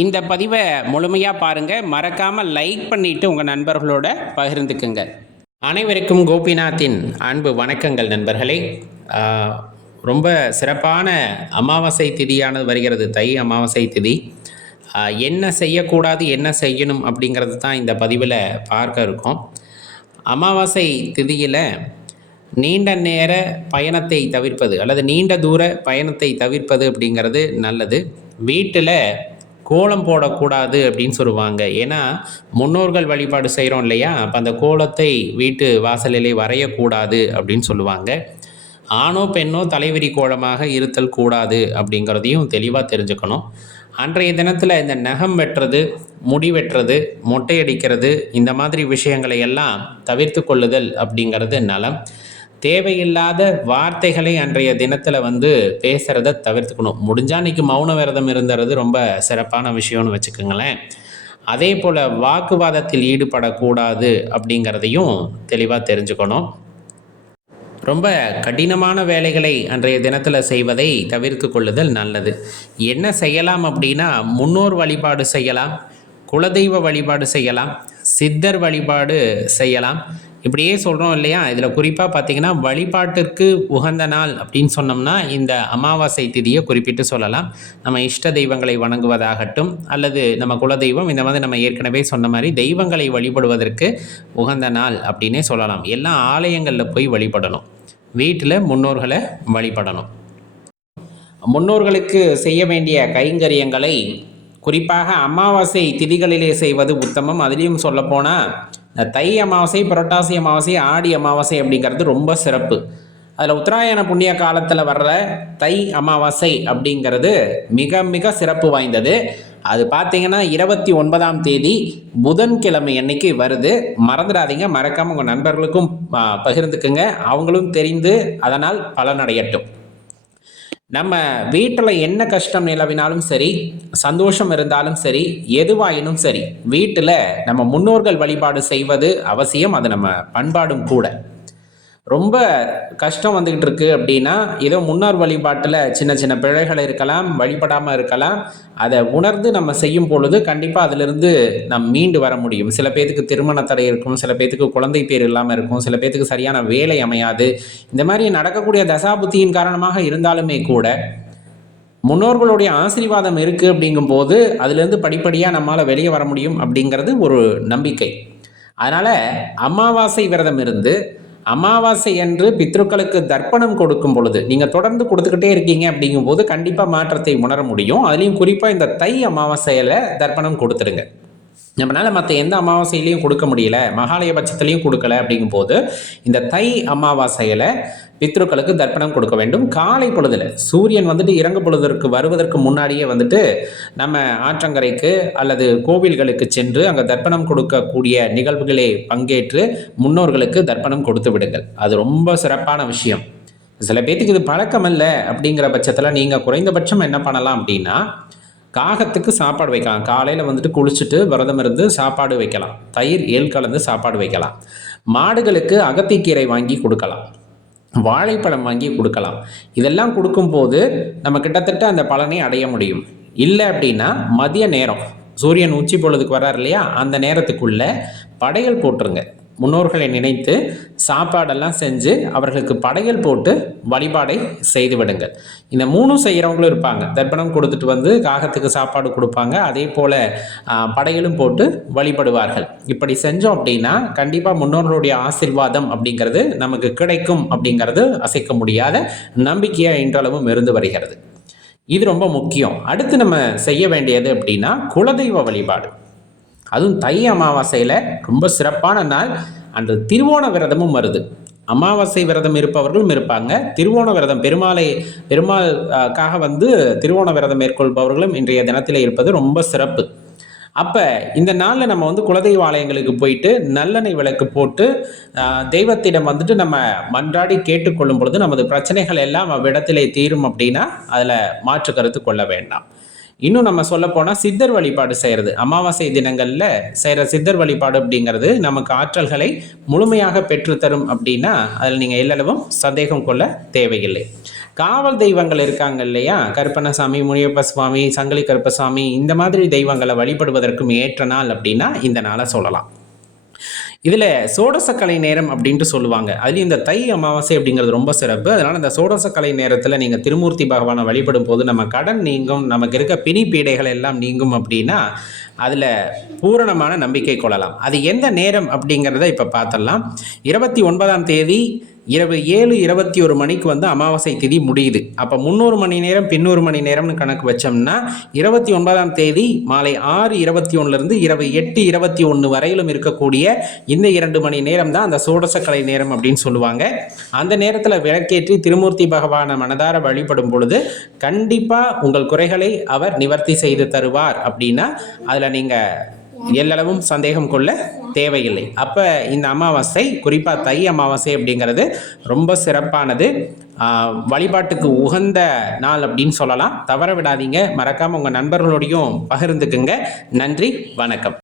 இந்த பதிவை முழுமையாக பாருங்கள் மறக்காமல் லைக் பண்ணிவிட்டு உங்கள் நண்பர்களோட பகிர்ந்துக்குங்க. அனைவருக்கும் கோபிநாத்தின் அன்பு வணக்கங்கள் நண்பர்களே. ரொம்ப சிறப்பான அமாவாசை திதியானது வருகிறது. தை அமாவாசை திதி. என்ன செய்யக்கூடாது என்ன செய்யணும் அப்படிங்கிறது தான் இந்த பதிவில் பார்க்க இருக்கோம். அமாவாசை திதியில் நீண்ட நேர பயணத்தை தவிர்ப்பது அல்லது நீண்ட தூர பயணத்தை தவிர்ப்பது அப்படிங்கிறது நல்லது. வீட்டில் கோலம் போடக்கூடாது அப்படின்னு சொல்லுவாங்க. ஏன்னா முன்னோர்கள் வழிபாடு செய்கிறோம் இல்லையா? அப்போ அந்த கோலத்தை வீட்டு வாசலிலே வரையக்கூடாது அப்படின்னு சொல்லுவாங்க. ஆணோ பெண்ணோ தலைவிரி கோலமாக இருத்தல் கூடாது அப்படிங்கிறதையும் தெளிவாக தெரிஞ்சுக்கணும். அன்றைய தினத்தில் இந்த நகம் வெட்டுறது முடி வெட்டுறது மொட்டை அடிக்கிறது இந்த மாதிரி விஷயங்களை எல்லாம் தவிர்த்து கொள்ளுதல் அப்படிங்கிறது நலம். தேவையில்லாத வார்த்தைகளை அன்றைய தினத்தில் வந்து பேசுகிறத தவிர்த்துக்கணும். முடிஞ்சால் இன்றைக்கி மௌன விரதம் இருந்துறது ரொம்ப சிறப்பான விஷயம்னு வச்சுக்கோங்களேன். அதே போல் வாக்குவாதத்தில் ஈடுபடக்கூடாது அப்படிங்கிறதையும் தெளிவாக தெரிஞ்சுக்கணும். ரொம்ப கடினமான வேலைகளை அன்றைய தினத்தில் செய்வதை தவிர்த்து கொள்ளுதல் நல்லது. என்ன செய்யலாம் அப்படின்னா முன்னோர் வழிபாடு செய்யலாம் குலதெய்வ வழிபாடு செய்யலாம் சித்தர் வழிபாடு செய்யலாம் இப்படியே சொல்கிறோம் இல்லையா? இதில் குறிப்பாக பார்த்தீங்கன்னா வழிபாட்டிற்கு உகந்த நாள் அப்படின்னு சொன்னோம்னா இந்த அமாவாசை திதியை குறிப்பிட்டு சொல்லலாம். நம்ம இஷ்ட தெய்வங்களை வணங்குவதாகட்டும் அல்லது நம்ம குலதெய்வம் இந்த மாதிரி நம்ம ஏற்கனவே சொன்ன மாதிரி தெய்வங்களை வழிபடுவதற்கு உகந்த நாள் அப்படின்னே சொல்லலாம். எல்லா ஆலயங்களில் போய் வழிபடணும். வீட்டில் முன்னோர்களை வழிபடணும். முன்னோர்களுக்கு செய்ய வேண்டிய கைங்கரியங்களை குறிப்பாக அமாவாசை திதிகளிலே செய்வது உத்தமம். அதுலேயும் சொல்லப்போனால் தை அமாவாசை புரட்டாசி அமாவாசை ஆடி அமாவாசை அப்படிங்கிறது ரொம்ப சிறப்பு. அதில் உத்தராயண புண்ணிய காலத்தில் வர்ற தை அமாவாசை அப்படிங்கிறது மிக மிக சிறப்பு வாய்ந்தது. அது பார்த்தீங்கன்னா இருபத்தி ஒன்பதாம் தேதி புதன்கிழமை அன்னைக்கு வருது. மறந்துடாதீங்க. மறக்காமல் உங்கள் நண்பர்களுக்கும் பகிர்ந்துக்குங்க. அவங்களும் தெரிந்து அதனால் பலனடையட்டும். நம்ம வீட்டில் என்ன கஷ்டம் நிலவினாலும் சரி சந்தோஷம் இருந்தாலும் சரி எதுவாயினும் சரி வீட்டில் நம்ம முன்னோர்கள் வழிபாடு செய்வது அவசியம் அது நம்ம பண்பாடும் கூட. ரொம்ப கஷ்டம் வந்துக்கிட்டு இருக்கு அப்படின்னா ஏதோ முன்னோர் வழிபாட்டில் சின்ன சின்ன பிழைகள் இருக்கலாம் வழிபடாமல் இருக்கலாம். அதை உணர்ந்து நம்ம செய்யும் பொழுது கண்டிப்பாக அதிலிருந்து நம் மீண்டு வர முடியும். சில பேத்துக்கு திருமண தடை இருக்கும் சில பேத்துக்கு குழந்தை பேர் இல்லாமல் இருக்கும் சில பேத்துக்கு சரியான வேலை அமையாது. இந்த மாதிரி நடக்கக்கூடிய தசாபுத்தியின் காரணமாக இருந்தாலுமே கூட முன்னோர்களுடைய ஆசீர்வாதம் இருக்குது அப்படிங்கும்போது அதுலேருந்து படிப்படியாக நம்மளால் வெளியே வர முடியும் அப்படிங்கிறது ஒரு நம்பிக்கை. அதனால் அமாவாசை விரதம் இருந்து அமாவாசை என்று பித்ருக்களுக்கு தர்ப்பணம் கொடுக்கும் பொழுது நீங்கள் தொடர்ந்து கொடுத்துக்கிட்டே இருக்கீங்க அப்படிங்கும்போது கண்டிப்பாக மாற்றத்தை உணர முடியும். அதுலேயும் குறிப்பாக இந்த தை அமாவாசையில் தர்ப்பணம் கொடுத்துருங்க நம்மளால் மற்ற எந்த அமாவாசையிலையும் கொடுக்க முடியல மகாலய பட்சத்துலையும் கொடுக்கல அப்படிங்கும்போது இந்த தை அமாவாசையில் பித்ருக்களுக்கு தர்ப்பணம் கொடுக்க வேண்டும். காலை பொழுதில் சூரியன் வந்துட்டு இறங்கு பொழுதற்கு வருவதற்கு முன்னாடியே வந்துட்டு நம்ம ஆற்றங்கரைக்கு அல்லது கோவில்களுக்கு சென்று அங்கே தர்ப்பணம் கொடுக்கக்கூடிய நிகழ்வுகளை பங்கேற்று முன்னோர்களுக்கு தர்ப்பணம் கொடுத்து விடுங்கள். அது ரொம்ப சிறப்பான விஷயம். சில பேர்த்துக்கு இது பழக்கம் இல்லை அப்படிங்கிற பட்சத்தில் நீங்கள் குறைந்தபட்சம் என்ன பண்ணலாம் அப்படின்னா காகத்துக்கு சாப்பாடு வைக்கலாம். காலையில் வந்துட்டு குளிச்சுட்டு விரதம் இருந்து சாப்பாடு வைக்கலாம். தயிர் ஏல் கலந்து சாப்பாடு வைக்கலாம். மாடுகளுக்கு அகத்திக்கீரை வாங்கி கொடுக்கலாம். வாழைப்பழம் வாங்கி கொடுக்கலாம். இதெல்லாம் கொடுக்கும்போது நம்ம கிட்டத்தட்ட அந்த பலனை அடைய முடியும். இல்லை அப்படின்னா மதிய நேரம். சூரியன் உச்சி பொழுதுக்கு வர்றார் இல்லையா? அந்த நேரத்துக்குள்ளே படையல் போட்டுருங்க. முன்னோர்களை நினைத்து சாப்பாடெல்லாம் செஞ்சு அவர்களுக்கு படையல் போட்டு வழிபாடை செய்து விடுங்கள். இந்த மூணும் செய்கிறவங்களும் இருப்பாங்க. தர்ப்பணம் கொடுத்துட்டு வந்து காகத்துக்கு சாப்பாடு கொடுப்பாங்க. அதே போல் படையலும் போட்டு வழிபடுவார்கள். இப்படி செஞ்சோம் அப்படின்னா கண்டிப்பாக முன்னோர்களுடைய ஆசிர்வாதம் அப்படிங்கிறது நமக்கு கிடைக்கும் அப்படிங்கிறது அசைக்க முடியாத நம்பிக்கையாக இன்றளவும் இருந்து வருகிறது. இது ரொம்ப முக்கியம். அடுத்து நம்ம செய்ய வேண்டியது அப்படின்னா குலதெய்வ வழிபாடு. அதுவும் தை அமாவாசையில் ரொம்ப சிறப்பான நாள். அந்த திருவோண விரதமும் வருது. அமாவாசை விரதம் இருப்பவர்களும் இருப்பாங்க. திருவோண விரதம் பெருமாளை பெருமாளுக்காக வந்து திருவோண விரதம் மேற்கொள்பவர்களும் இன்றைய தினத்தில் இருப்பது ரொம்ப சிறப்பு. அப்போ இந்த நாளில் நம்ம வந்து குலதெய்வ ஆலயங்களுக்கு போயிட்டு நல்லெண்ணெய் விளக்கு போட்டு தெய்வத்திடம் வந்துட்டு நம்ம மன்றாடி கேட்டுக்கொள்ளும் பொழுது நமது பிரச்சனைகள் எல்லாம் அவ்விடத்திலே தீரும் அப்படின்னா அதில் மாற்று கருத்து கொள்ள வேண்டாம். இன்னும் நம்ம சொல்ல போனால் சித்தர் வழிபாடு செய்கிறது அமாவாசை தினங்களில் செய்கிற சித்தர் வழிபாடு அப்படிங்கிறது நமக்கு ஆற்றல்களை முழுமையாக பெற்றுத்தரும் அப்படின்னா அதில் நீங்கள் எல்லளவும் சந்தேகம் கொள்ள தேவையில்லை. காவல் தெய்வங்கள் இருக்காங்க இல்லையா? கருப்பண்ணசாமி முனியப்ப சுவாமி சங்கிலி கருப்பசாமி இந்த மாதிரி தெய்வங்களை வழிபடுவதற்கும் ஏற்ற நாள் அப்படின்னா இந்த நாளை சொல்லலாம். இதில் சோடசக்கலை நேரம் அப்படின்ட்டு சொல்லுவாங்க. அதுலேயும் இந்த தை அமாவாசை அப்படிங்கிறது ரொம்ப சிறப்பு. அதனால் இந்த சோடசக்கலை நேரத்தில் நீங்கள் திருமூர்த்தி பகவானை வழிபடும் போது நம்ம கடன் நீங்கும் நமக்கு இருக்க பிணி பீடைகள் எல்லாம் நீங்கும் அப்படின்னா அதில் பூரணமான நம்பிக்கை கொள்ளலாம். அது எந்த நேரம் அப்படிங்கிறத இப்போ பார்த்துடலாம். இருபத்தி ஒன்பதாம் தேதி இரவு ஏழு இருபத்தி ஒரு மணிக்கு வந்து அமாவாசை திதி முடியுது. அப்போ முந்நூறு மணி நேரம் பின்னூறு மணி நேரம்னு கணக்கு வச்சோம்னா இருபத்தி ஒன்பதாம் தேதி மாலை ஆறு இருபத்தி ஒன்றுலேருந்து இரவு எட்டு இருபத்தி ஒன்று வரையிலும் இருக்கக்கூடிய இந்த இரண்டு மணி நேரம் தான் அந்த சோடசக்கலை நேரம் அப்படின்னு சொல்லுவாங்க. அந்த நேரத்தில் விளக்கேற்றி திருமூர்த்தி பகவானை மனதார வழிபடும் பொழுது கண்டிப்பாக உங்கள் குறைகளை அவர் நிவர்த்தி செய்து தருவார் அப்படின்னா அதில் நீங்கள் எல்லளவும் சந்தேகம் கொள்ள தேவையில்லை. அப்போ இந்த அமாவாசை குறிப்பாக தை அமாவாசை அப்படிங்கிறது ரொம்ப சிறப்பானது. வழிபாட்டுக்கு உகந்த நாள் அப்படின்னு சொல்லலாம். தவற விடாதீங்க. மறக்காமல் உங்கள் நண்பர்களோடையும் பகிர்ந்துக்குங்க. நன்றி வணக்கம்.